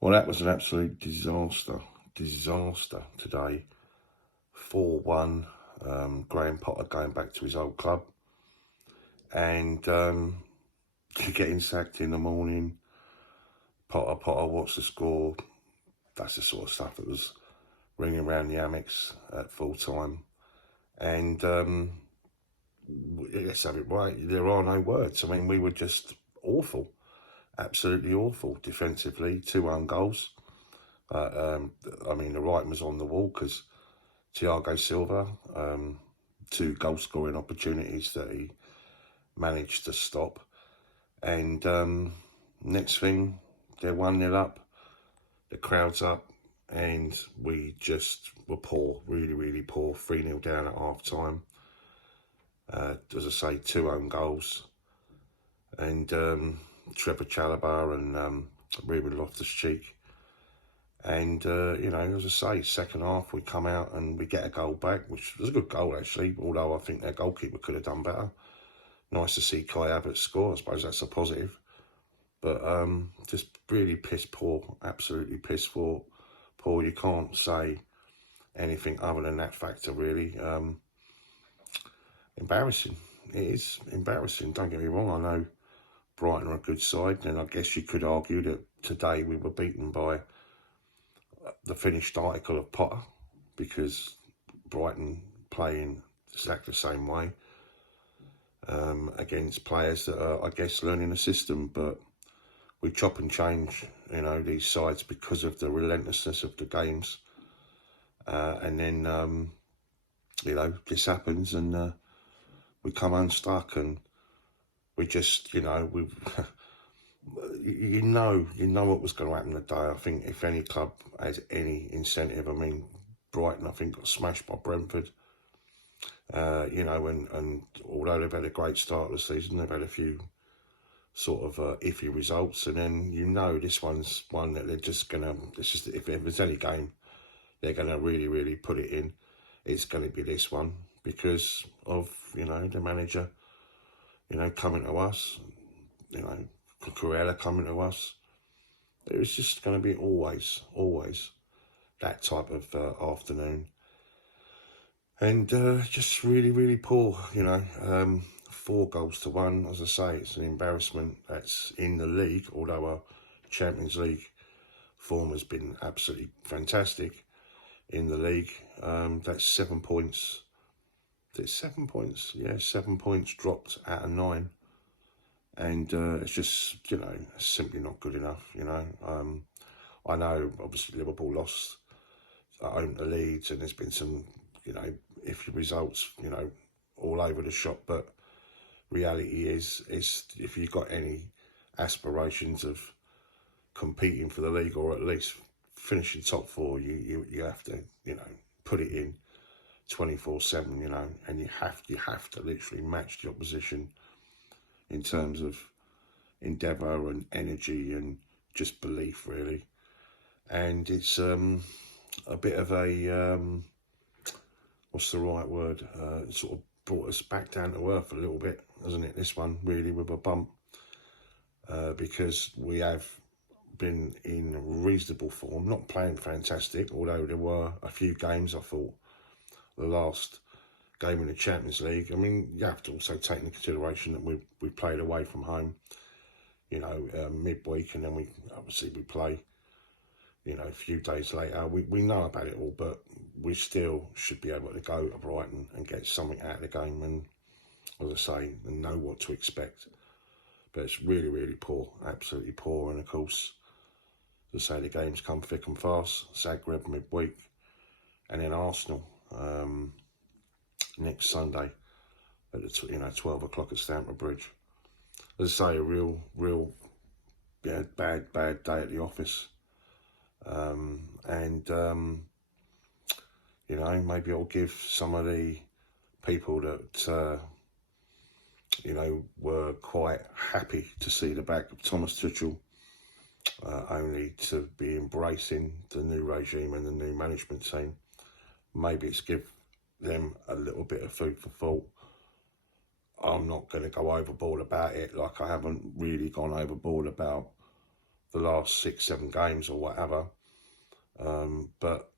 Well, that was an absolute disaster today. 4-1, Graham Potter going back to his old club, and getting sacked in the morning. Potter, what's the score? That's the sort of stuff that was ringing around the hammocks at full time. And let's have it right, there are no words. I mean, we were just awful, absolutely awful defensively. 2 own goals. I mean, the writing was on the wall because Thiago Silva, 2 goal scoring opportunities that he managed to stop. And next thing, they're 1-0 up, the crowd's up, and we just were poor, really, really poor. 3-0 down at half time. As I say, 2 own goals. And Trevor Chalobah and Ruben Loftus-Cheek. And, you know, as I say, second half, we come out and we get a goal back, which was a good goal, actually, although I think their goalkeeper could have done better. Nice to see Kai Havertz score. I suppose that's a positive. But just really piss poor, absolutely piss poor. You can't say anything other than that factor, really. Embarrassing. It is embarrassing. Don't get me wrong. I know Brighton are a good side, and I guess you could argue that today we were beaten by the finished article of Potter, because Brighton playing exactly the same way against players that are, I guess, learning the system. But we chop and change, you know, these sides because of the relentlessness of the games. And then, you know, this happens and we come unstuck, and we just, you know, we you know what was going to happen today. I think if any club has any incentive, I mean, Brighton, I think, got smashed by Brentford. You know, and although they've had a great start of the season, they've had a few sort of iffy results, and then, you know, this one's one that they're just gonna, it's just, if there's any game they're gonna really, really put it in, it's going to be this one, because of, you know, the manager, you know, coming to us, you know, Cucurella coming to us. It's just going to be always that type of afternoon. And just really, really poor, you know. 4-1, as I say, it's an embarrassment. That's in the league, although our Champions League form has been absolutely fantastic in the league. That's 7 points. Is it 7 points? Yeah, 7 points dropped out of 9. And it's just, you know, simply not good enough, you know. I know, obviously, Liverpool lost at home to Leeds, and there's been some, you know, iffy results, you know, all over the shop. But reality is if you've got any aspirations of competing for the league, or at least finishing top 4, you have to, you know, put it in 24/7, you know, and you have to literally match the opposition in terms of endeavour and energy and just belief, really. And it's a bit of a what's the right word? It sort of brought us back down to earth a little bit, hasn't it? This one, really, with a bump, because we have been in reasonable form, not playing fantastic, although there were a few games, I thought, the last game in the Champions League. I mean, you have to also take into consideration that we played away from home, you know, midweek, and then we play, you know, a few days later. We know about it all, but we still should be able to go to Brighton and get something out of the game, and, as I say, and know what to expect. But it's really, really poor, absolutely poor. And of course, as I say, the games come thick and fast. Zagreb midweek, and then Arsenal next Sunday at the 12 o'clock at Stamford Bridge. As I say, a real yeah, bad day at the office. You know, maybe I'll give some of the people that you know, were quite happy to see the back of Thomas Tuchel, only to be embracing the new regime and the new management team. Maybe it's give them a little bit of food for thought. I'm not going to go overboard about it, like I haven't really gone overboard about the last 6-7 games or whatever. But,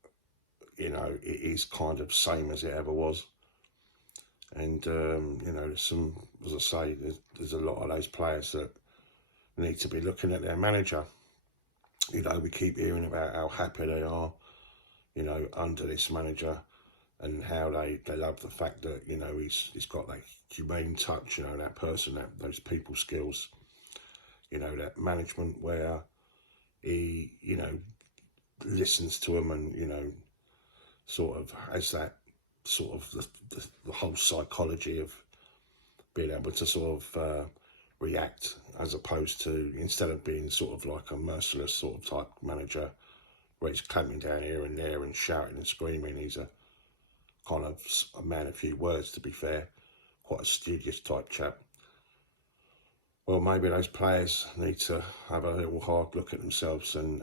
you know, it is kind of same as it ever was. And, you know, there's some, as I say, there's a lot of those players that need to be looking at their manager. You know, we keep hearing about how happy they are, you know, under this manager, and how they love the fact that, you know, he's got that humane touch, you know, that person, those people skills, you know, that management where he, you know, listens to them and, you know, sort of has that sort of the whole psychology of being able to sort of react, as opposed to, instead of being sort of like a merciless sort of type manager where he's clamping down here and there and shouting and screaming. He's a kind of a man of few words, to be fair, quite a studious type chap. Well, maybe those players need to have a little hard look at themselves and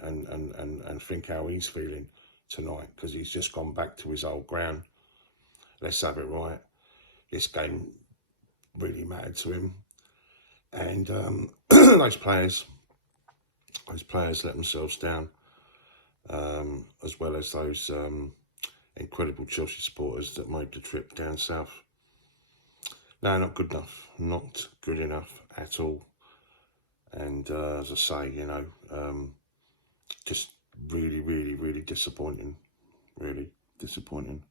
think how he's feeling tonight, because he's just gone back to his old ground. Let's have it right. This game really mattered to him, and those players let themselves down, as well as those incredible Chelsea supporters that made the trip down south. No, not good enough. Not good enough at all. And as I say, you know, just really, really, really disappointing. Really disappointing.